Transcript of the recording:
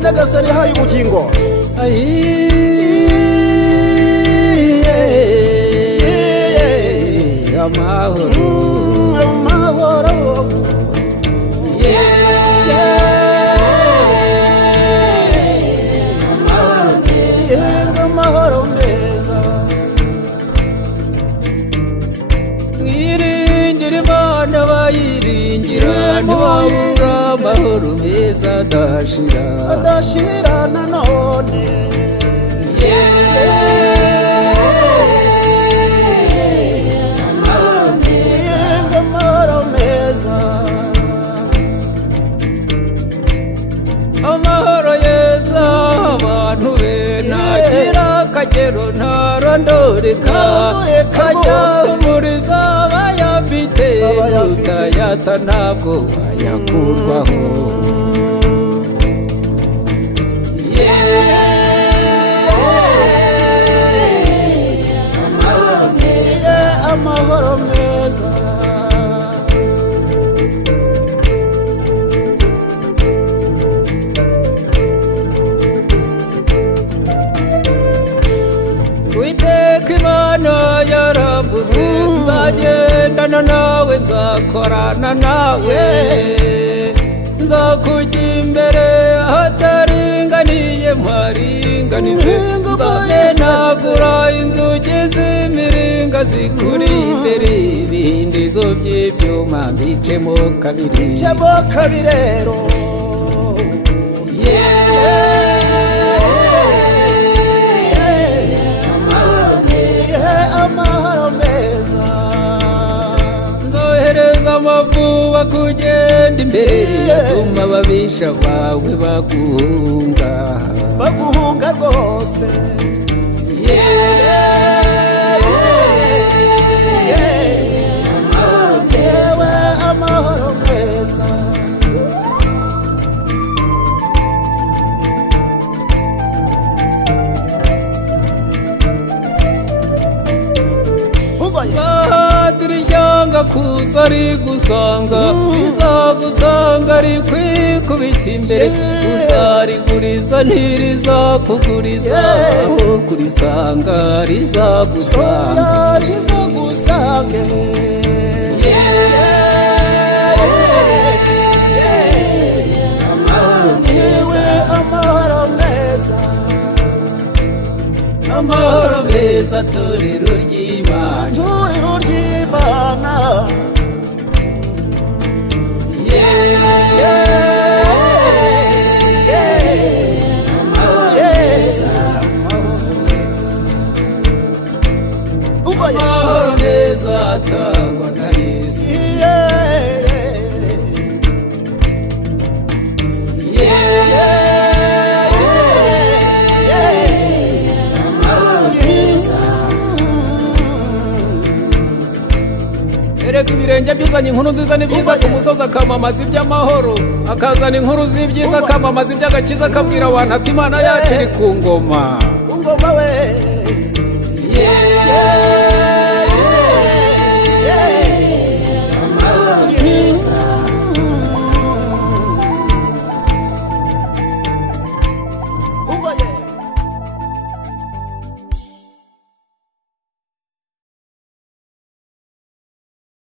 nyagasani haye ubugingo amahoro amahoro amahoro meza mwiringira Imana bayiringira ntibabura amahoro meza adashira nanone amahoro meza amahoro yeza abantu be ntagira akagero ntarondoreka kajya umuriza abayafite utayata ntabwo wayakurwaho amahoro meza Uwiteka Imana yaravuze nzagendana nawe nzakorana nawe nzakujya imbere ahataringaniye mparinganize nzamenagura inzugi z'imiringa zikuri imbere ibindizo by'ibyuma mbicemo kabiri amahoro meza nzohereza amavuba kugenda imbere yatuma ababisha bawe baguhunga rwose amahoro meza nzahatira ishyanga kuza rigusanga rizagusanga rikwikubita imbere uzariguriza ntirizakuguriza aho kurisanga rizagusange amahoro meza amahoro meza torero ry'Imana amahoro meza atangwa na Yesu erega ibirenge byuzanye inkuru nziza n'ibyiza ku musozi akamamaza iby'amahoro akazana inkuru z'ibyiza akamamaza iby'agakiza akabwira abantu ati Imana yacu iri ku ngoma we